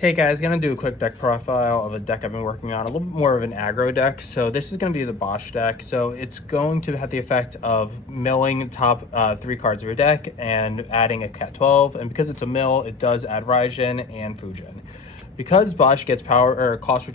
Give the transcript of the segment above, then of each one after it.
Hey guys, gonna do a quick deck profile of a deck I've been working on, a little bit more of an aggro deck. So this is gonna be the Basch deck. So it's going to have the effect of milling top 3 cards of your deck and adding a Cat 12. And because it's a mill, it does add Raijin and Fujin. Because Basch gets power or cost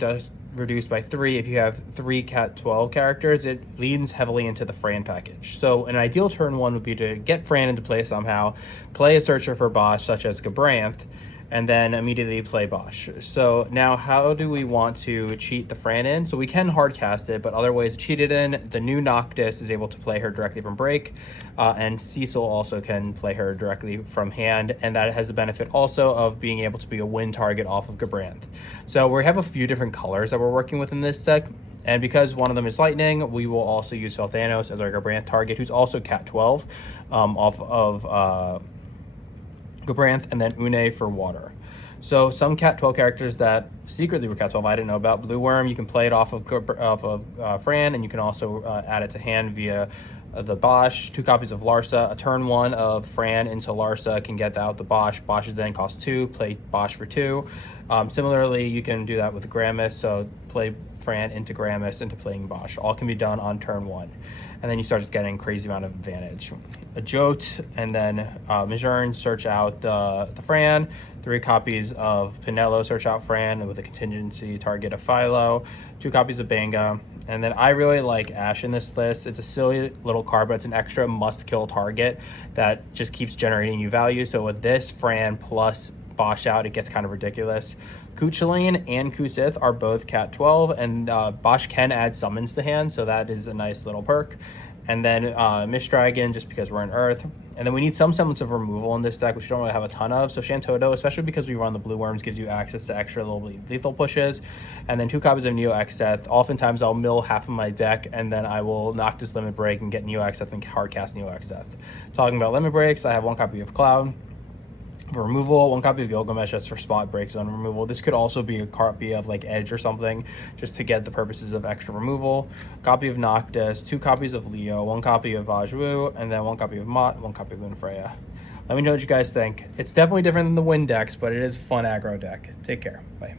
reduced by 3 if you have 3 Cat 12 characters, it leans heavily into the Fran package. So an ideal turn 1 would be to get Fran into play somehow, play a searcher for Basch such as Gabranth, and then immediately play Basch. So now how do we want to cheat the Fran in? So we can hard cast it, but other ways to cheat it in, the new Noctis is able to play her directly from break, and Cecil also can play her directly from hand, and that has the benefit also of being able to be a win target off of Gabranth. So we have a few different colors that we're working with in this deck, and because one of them is lightning, we will also use Thanos as our Gabranth target, who's also Cat 12 off of Gabranth, and then Une for water. So some Cat 12 characters that secretly were Cat 12 I didn't know about. Blue Worm, you can play it off of Fran, and you can also add it to hand via the Basch. 2 copies of Larsa. A turn 1 of Fran into Larsa can get out the Basch. Basch then costs 2, play Basch for 2. Similarly, you can do that with Gramis, so play Fran into Gramis into playing Basch. All can be done on turn 1. And then you start just getting crazy amount of advantage. A Jote, and then Mizurn, search out the Fran. 3 copies of Pinello, search out Fran with a contingency target of Philo. 2 copies of Banga. And then I really like Ash in this list. It's a silly little card, but it's an extra must-kill target that just keeps generating you value. So with this Fran plus Basch out, it gets kind of ridiculous. Kuchulain and Kusith are both Cat 12, and Basch can add summons to hand, so that is a nice little perk. And then Mist Dragon, just because we're in Earth. And then we need some semblance of removal in this deck, which we don't really have a ton of. So Shantoto, especially because we run the Blue Worms, gives you access to extra little lethal pushes. And then 2 copies of Neo Exdeath. Oftentimes I'll mill half of my deck, and then I will knock this Limit Break and get Neo Exdeath and hardcast Neo Exdeath. Talking about Limit Breaks, I have 1 copy of Cloud for removal, 1 copy of Gilgamesh, that's for spot breaks on removal. This could also be a copy of like Edge or something, just to get the purposes of extra removal. Copy of Noctis, 2 copies of Leo, 1 copy of Vajwu, and then 1 copy of Mott, 1 copy of Lunafreya. Let me know what you guys think. It's definitely different than the Wind decks, but it is a fun aggro deck. Take care. Bye.